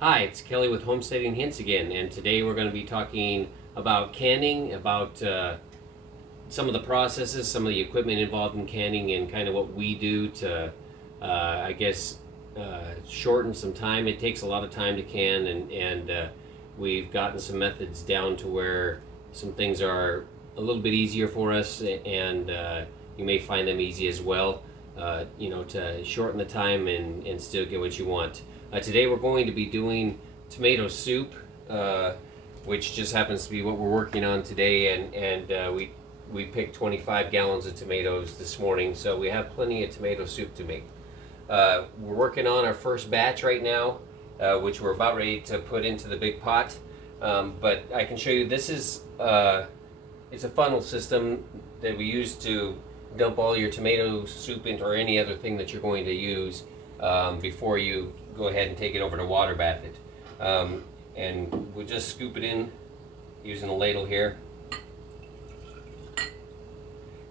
Hi, it's Kelly with Homesteading Hints again, and today we're going to be talking about canning, about some of the processes, some of the equipment involved in canning, and kind of what we do to, I guess, shorten some time. It takes a lot of time to can, and we've gotten some methods down to where some things are a little bit easier for us, and you may find them easy as well. To shorten the time and still get what you want. Today we're going to be doing tomato soup, which just happens to be what we're working on today, and we picked 25 gallons of tomatoes this morning, so we have plenty of tomato soup to make. We're working on our first batch right now, which we're about ready to put into the big pot. But I can show you, this is it's a funnel system that we use to dump all your tomato soup into, or any other thing that you're going to use, before you go ahead and take it over to water bath it. And we'll just scoop it in using a ladle here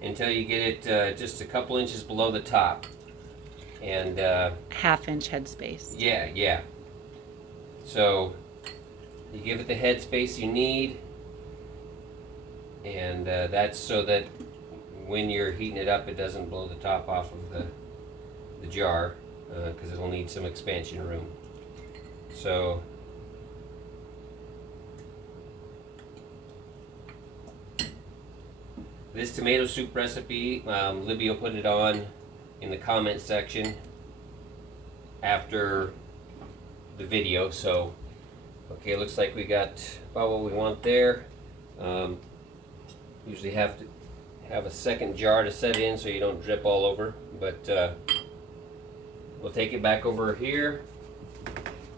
until you get it just a couple inches below the top. And Half-inch headspace. yeah. So you give it the headspace you need, and that's so that when you're heating it up, it doesn't blow the top off of the jar, because it'll need some expansion room. So this tomato soup recipe, Libby will put it on in the comment section after the video. So okay, it looks like we got about what we want there. Usually have to have a second jar to set in so you don't drip all over, but we'll take it back over here,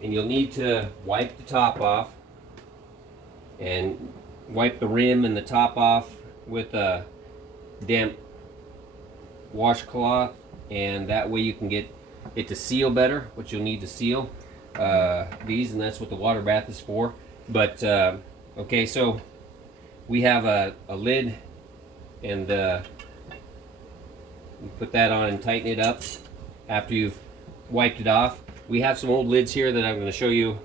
and you'll need to wipe the top off and wipe the rim and the top off with a damp washcloth, and that way you can get it to seal better, what you'll need to seal these, and that's what the water bath is for. But okay, so we have a lid, and you put that on and tighten it up after you've wiped it off. We have some old lids here that I'm going to show you.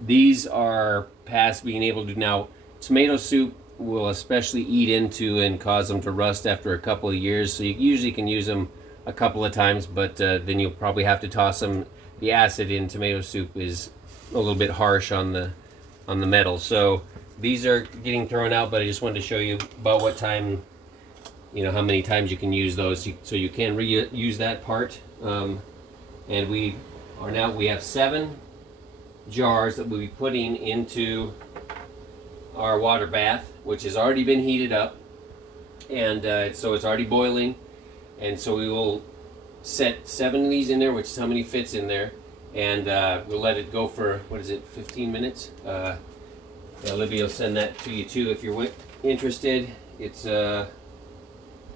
These are past being able to, now tomato soup will especially eat into and cause them to rust after a couple of years, so you usually can use them a couple of times, but then you'll probably have to toss them. The acid in tomato soup is a little bit harsh on the metal, so these are getting thrown out, but I just wanted to show you about what time, how many times you can use those, so you can reuse that part. And we have 7 jars that we'll be putting into our water bath, which has already been heated up, and so it's already boiling, and so we will set 7 of these in there, which is how many fits in there, and we'll let it go for, 15 minutes. Olivia will send that to you too if you're interested. It's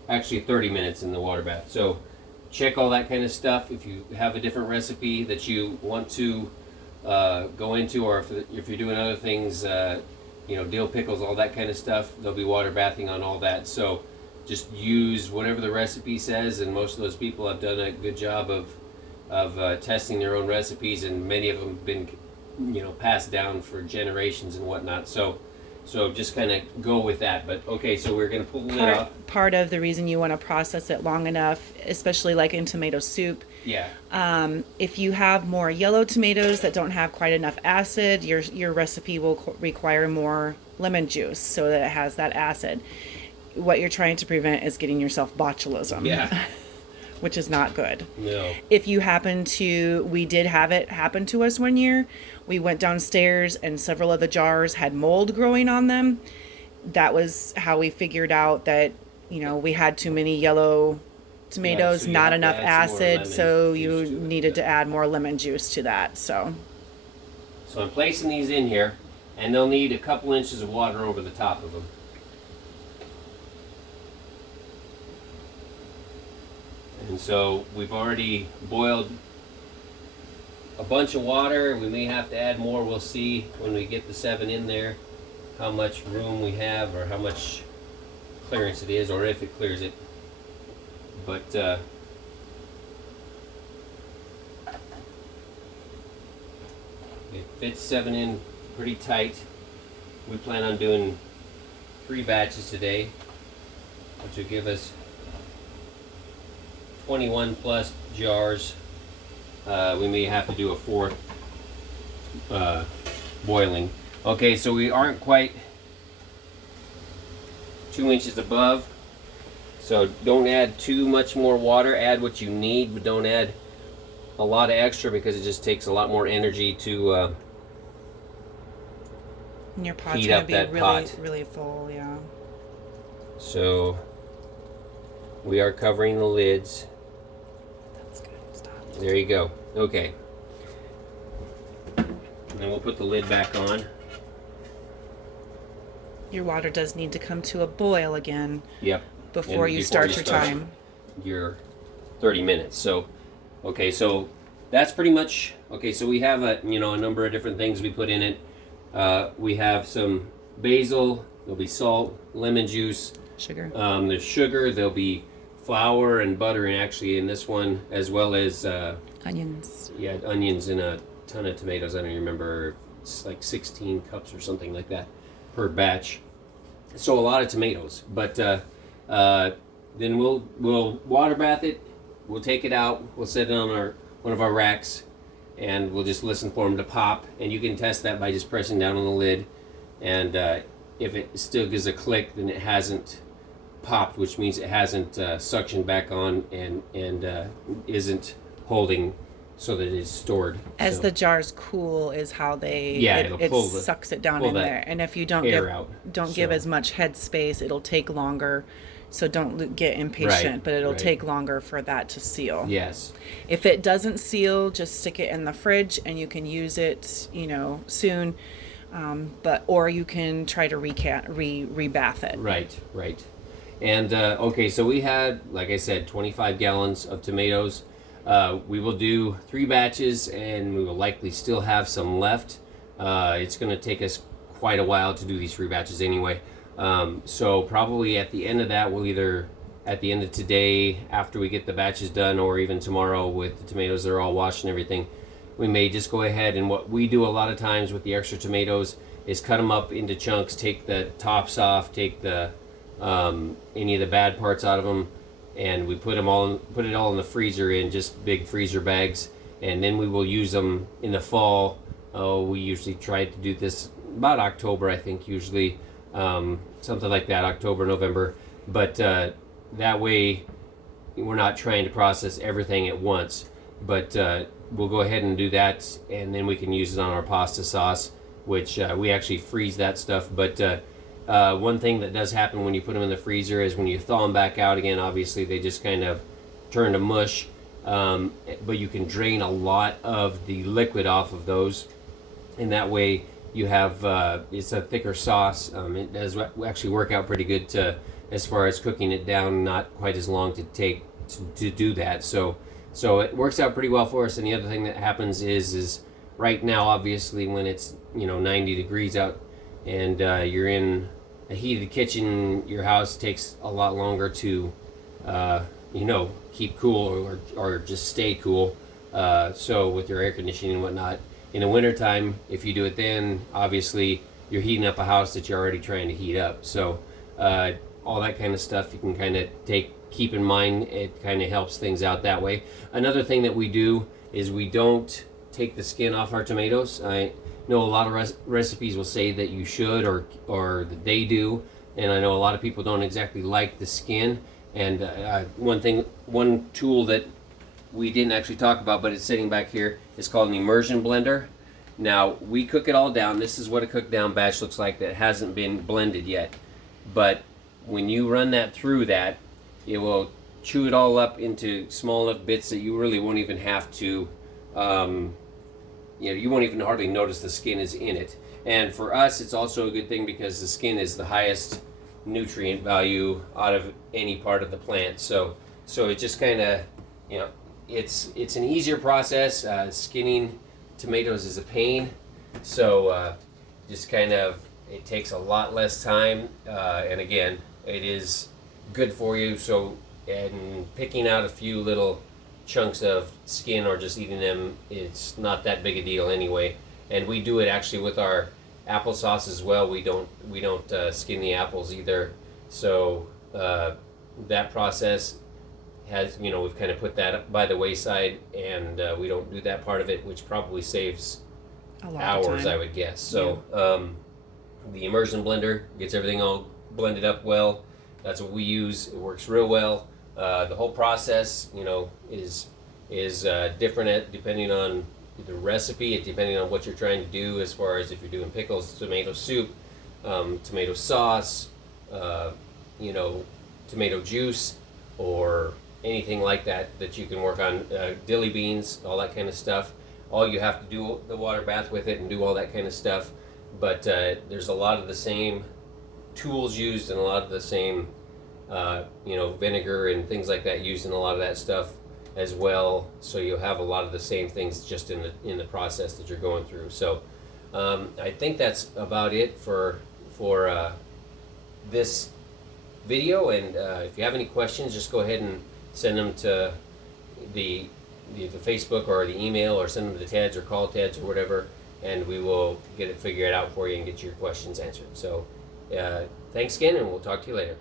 actually 30 minutes in the water bath. So check all that kind of stuff. If you have a different recipe that you want to go into, or if you're doing other things, dill pickles, all that kind of stuff, they'll be water bathing on all that. So just use whatever the recipe says, and most of those people have done a good job of testing their own recipes, and many of them have been passed down for generations and whatnot. So just kind of go with that. But okay, so we're going to pull the lid off. Part of the reason you want to process it long enough, especially like in tomato soup, Yeah. if you have more yellow tomatoes that don't have quite enough acid, your recipe will require more lemon juice so that it has that acid. What you're trying to prevent is getting yourself botulism. Yeah. Which is not good. No. If you we did have it happen to us one year. We went downstairs and several of the jars had mold growing on them. That was how we figured out that, we had too many yellow tomatoes, so not enough acid, so you to needed to add more lemon juice to that. So I'm placing these in here, and they'll need a couple inches of water over the top of them. And so we've already boiled a bunch of water. We may have to add more. We'll see when we get the 7 in there how much room we have, or how much clearance it is, or if it clears it. But It fits 7 in pretty tight. We plan on doing 3 batches today, which will give us 21 plus jars. We may have to do a 4th boiling. Okay, so we aren't quite 2 inches above, so don't add too much more water. Add what you need, but don't add a lot of extra because it just takes a lot more energy to And your pot's heat gonna up be that really, pot. really full, yeah. So we are covering the lids. That's good. Stop. There you go. Okay. And then we'll put the lid back on. Your water does need to come to a boil again Yep. before And you before start you your start time. Your 30 minutes. So, okay, so that's pretty much okay. So we have a number of different things we put in it. We have some basil. There'll be salt, lemon juice. Sugar. There's sugar. There'll be flour and butter, and actually in this one, as well as Onions. yeah, onions and a ton of tomatoes. I don't even remember. It's like 16 cups or something like that per batch. So a lot of tomatoes. But then we'll water bath it. We'll take it out. We'll set it on one of our racks, and we'll just listen for them to pop. And you can test that by just pressing down on the lid. And if it still gives a click, then it hasn't popped, which means it hasn't suctioned back on and isn't holding so that it's stored. As So, the jars cool is how they it'll it pull sucks it down pull in that there. And if you don't air give out. don't give So- as much head space, it'll take longer. So don't get impatient, Right, but it'll right. take longer for that to seal. Yes. If it doesn't seal, just stick it in the fridge and you can use it, soon. Or you can try to rebath it. Right. And okay, so we had, like I said, 25 gallons of tomatoes. We will do 3 batches, and we will likely still have some left. It's going to take us quite a while to do these 3 batches anyway. So probably at the end of that, we'll either at the end of today, after we get the batches done, or even tomorrow with the tomatoes that are all washed and everything, we may just go ahead, and what we do a lot of times with the extra tomatoes is cut them up into chunks, take the tops off, take the any of the bad parts out of them, and we put it all in the freezer in just big freezer bags, and then we will use them in the fall. We usually try to do this about October, I think, usually something like that, October, November. But that way, we're not trying to process everything at once. But we'll go ahead and do that, and then we can use it on our pasta sauce, which we actually freeze that stuff. But one thing that does happen when you put them in the freezer is when you thaw them back out again, obviously they just kind of turn to mush. But you can drain a lot of the liquid off of those, and that way you have it's a thicker sauce. It does actually work out pretty good as far as cooking it down, not quite as long to take to do that. So it works out pretty well for us. And the other thing that happens is right now, obviously, when it's 90 degrees out and you're in a heated kitchen, your house takes a lot longer to keep cool or just stay cool. So with your air conditioning and whatnot, in the wintertime, if you do it then, obviously you're heating up a house that you're already trying to heat up. So all that kind of stuff you can kind of keep in mind. It kind of helps things out that way. Another thing that we do is we don't take the skin off our tomatoes. I know a lot of recipes will say that you should or that they do, and I know a lot of people don't exactly like the skin. And one tool that we didn't actually talk about, but it's sitting back here, is called an immersion blender. Now, we cook it all down. This is what a cooked down batch looks like that hasn't been blended yet. But when you run that through that, it will chew it all up into small enough bits that you really won't even have to, you won't even hardly notice the skin is in it. And for us, it's also a good thing because the skin is the highest nutrient value out of any part of the plant. So it just kind of, it's an easier process. Skinning tomatoes is a pain, so just kind of it takes a lot less time, and again, it is good for you. So, and picking out a few little chunks of skin or just eating them, it's not that big a deal anyway. and we do it actually with our applesauce as well. We don't skin the apples either. So that process has, we've kind of put that by the wayside, and we don't do that part of it, which probably saves A lot hours, of time. I would guess. So the immersion blender gets everything all blended up well. That's what we use. It works real well. The whole process, is different depending on the recipe, depending on what you're trying to do, as far as if you're doing pickles, tomato soup, tomato sauce, tomato juice, or anything like that you can work on, dilly beans, all that kind of stuff. All you have to do the water bath with it and do all that kind of stuff. But there's a lot of the same tools used and a lot of the same, vinegar and things like that used in a lot of that stuff as well. So you'll have a lot of the same things just in the process that you're going through. So I think that's about it for this video. And if you have any questions, just go ahead and send them to the Facebook or the email, or send them to Ted's or call Ted's or whatever, and we will get it figured out for you and get your questions answered. So thanks again, and we'll talk to you later.